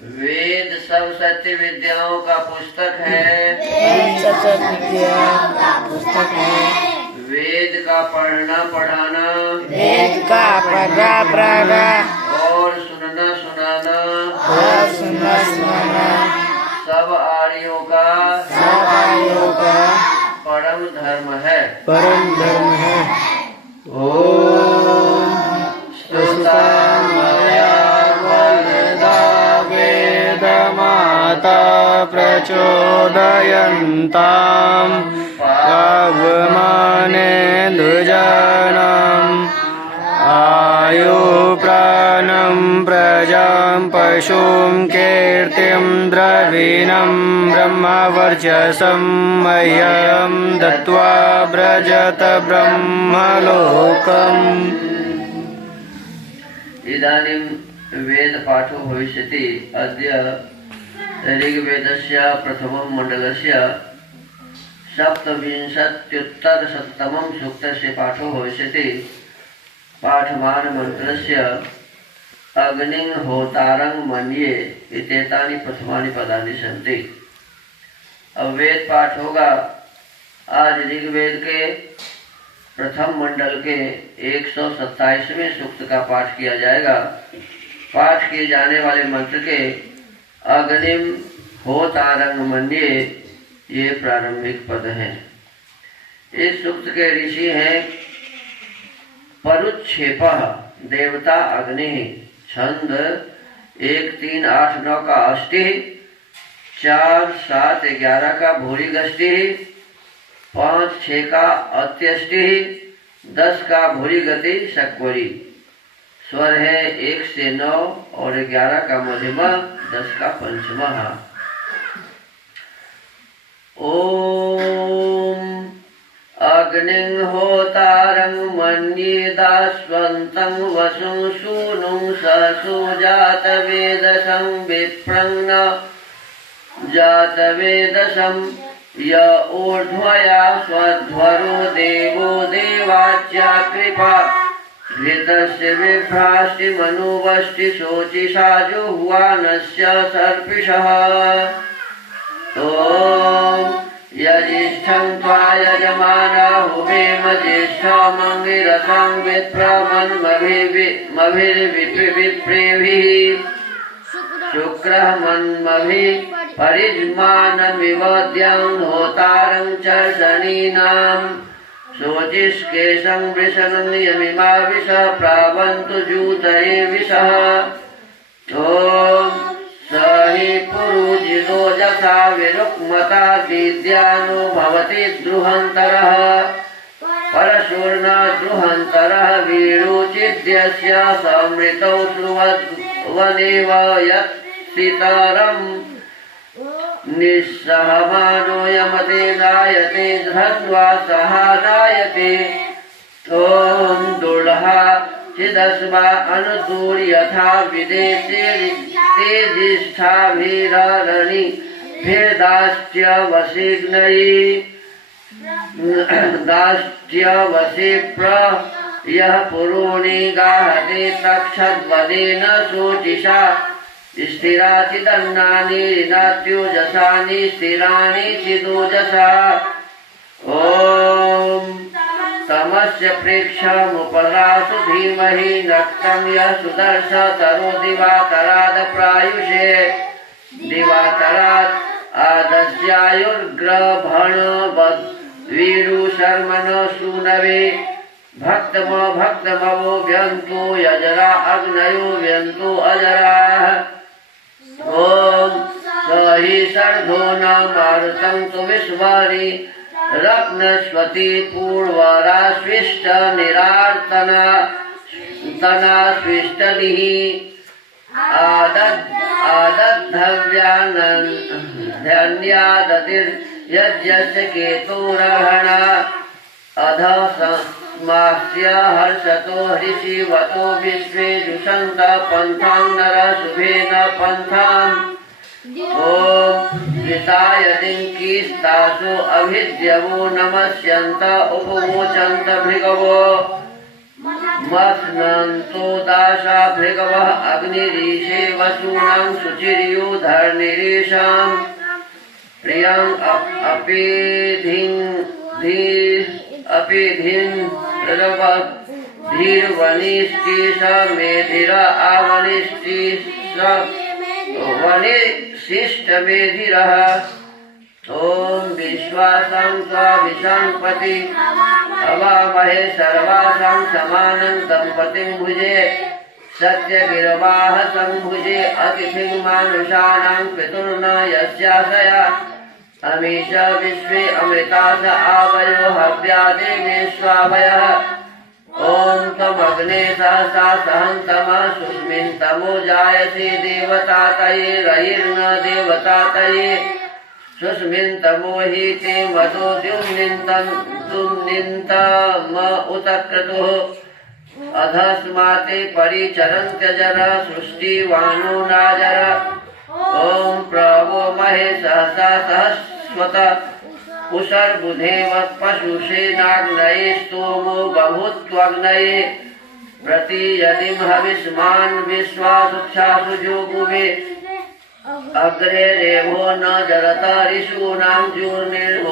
वेद सब सत्य विद्याओं का पुस्तक है। वेद सब सत्य विद्याओं का पुस्तक है। वेद का पढ़ना पढ़ाना, वेद का पढ़ना पढ़ाना और सुनना सुनाना, और सुनना सुनाना सब आर्यों का परम धर्म है। परम धर्म है। ओम स्तुता मया वरदा वेदमाता प्रचोदयन्तां पवमानेन्दुजनम् आयु प्राणं प्रजां पशुं कीर्तिं द्रविणं ब्रह्मवर्चसं मह्यं दत्त्वा व्रजत ब्रह्मलोकम्। इदानीं वेद पाठो भविष्यति। अद्य ऋग्वेदस्य प्रथमं मण्डलस्य सप्तविंशत्युत्तरशततमं सूक्तस्य पाठो भविष्यति। पाठमान मन्त्रस्य अग्निं होतारं मन्ये इत्येतानि प्रथमानि पदानि सन्ति। अब वेद पाठ होगा। आज ऋग्वेद के प्रथम मंडल के 127वें सूक्त का पाठ किया जाएगा। पाठ किए जाने वाले मंत्र के अग्निम होतारं मन्ये ये प्रारंभिक पद हैं। इस सूक्त के ऋषि हैं परुच्छेपः देवता अग्नि। छंद 1, 3, 8, 9 का अष्टि, 4, 7, 11 का भूरी गष्टि, 5, 6 का अत्यष्टि, 10 का भूरी गति सक्वरी। स्वर है 1 से 9 और 11 का मध्यमा, 10 का पंचमा। ओम अग्निं होतारं मन्ये दास्वन्तं वसुं सूनुं सहसो जातवेदसं विप्रं न जातवेदसं य ऊर्ध्वया स्वध्वरो देवो देवाच्या कृपा घृतस्य विभ्राष्टि मनुवष्टि शोचिषा जुह्वानस्य सर्पिषः। ओम यजिष्ठं त्वा यजमाना हुवेम ज्येष्ठमंगिरसं विप्रेभिः शुक्रः मन्मभिः परिज्मानमिव द्यं होतारं च शनीनां शोचिष्केशं वृषणं यमिमा विषः प्रावन्तु जूतये विषः। ओम सहि पुरुजिदोजसा विरुक्मता दीद्यानो भवति द्रुहन्तरः परशूर्ण द्रुहन्तरः वीरुचिद्यस्य समृतौ श्रुवद्वनेव यत्सितरम् निस्सहमानो यमते नायते धत्वा सहानायते। ओम दुर्लहा चिदस्मा अनुदूर यथा विदेशे तेजिष्ठाभिररणि भेदाश्च वसिग्नयि दाश्च वसि प्र यः पुरोणि गाहते तक्षद्वदेन शोचिषा स्थिराचिदन्नानि ऋणात्योजसानि स्थिराणि चिदोजसा। ओम तमस्य प्रेक्षमुपरासु धीमहि नक्तं यः सुदर्श तरो दिवाकराद प्रायुषे दिवाकरात् आदस्यायुर्ग्रभण वीरु शर्मण सूनवे भक्तमो व्यन्तु यजरा अग्नयो व्यन्तु अजराः। ओम सहि शर्धो न मारुतं तु विश्वानि रत्नस्वती पूर्वरास्विष्ट निरार्तना तना स्विष्टनिः आदद्धव्यानन्यादतिर्यज्ञस्य केतुरहणा अधस्मास्य हर्षतो हृषिवतो विश्वे जुषन्त पन्थां नर शुभेन पन्थाम्। ओम विताय दिङ्कीस्तासु अभिद्यवो नमस्यन्त उपवोचन्त भृगवो मत्स्नन्तो दाशा भृगवः अग्निरीशे वसूनां शुचिर्यो धर्निरीशाम् प्रियं अपिधिं रव धीर्वनिष्टिश मेधिरा आवनिष्टिश वनिशिष्टमेधिरः ॐ विश्वासां स्वाविशान्पति हवामहे सर्वासां समानं दम्पतिं भुजे सत्यगिरवाह सम्भुजे अतिथिं मानुषाणां पितुर्न यस्याशया अमी च विश्वे अमृतास आवयो हव्या देवेष्वावयः ॐ तमग्ने सहसा सहन्तमः सुस्मिन्तमो जायसे देवतातये रयिर्न देवतातये सुस्मिन्तमो हि ते मदो द्युम्निन्तम उत क्रतुः अधस्माते परिचरन्त्यजर सृष्टिवानो नाजर ॐ प्रवो महे सहसा सहस्वत उषर्बुधेव पशुषेनाग्नये स्तोमो बभूत्वग्नये प्रतीयदिं हविष्मान् विश्वासुच्छासु जोगुवे अग्रे रेवो न जरत ऋषूणां जूर्निर्मो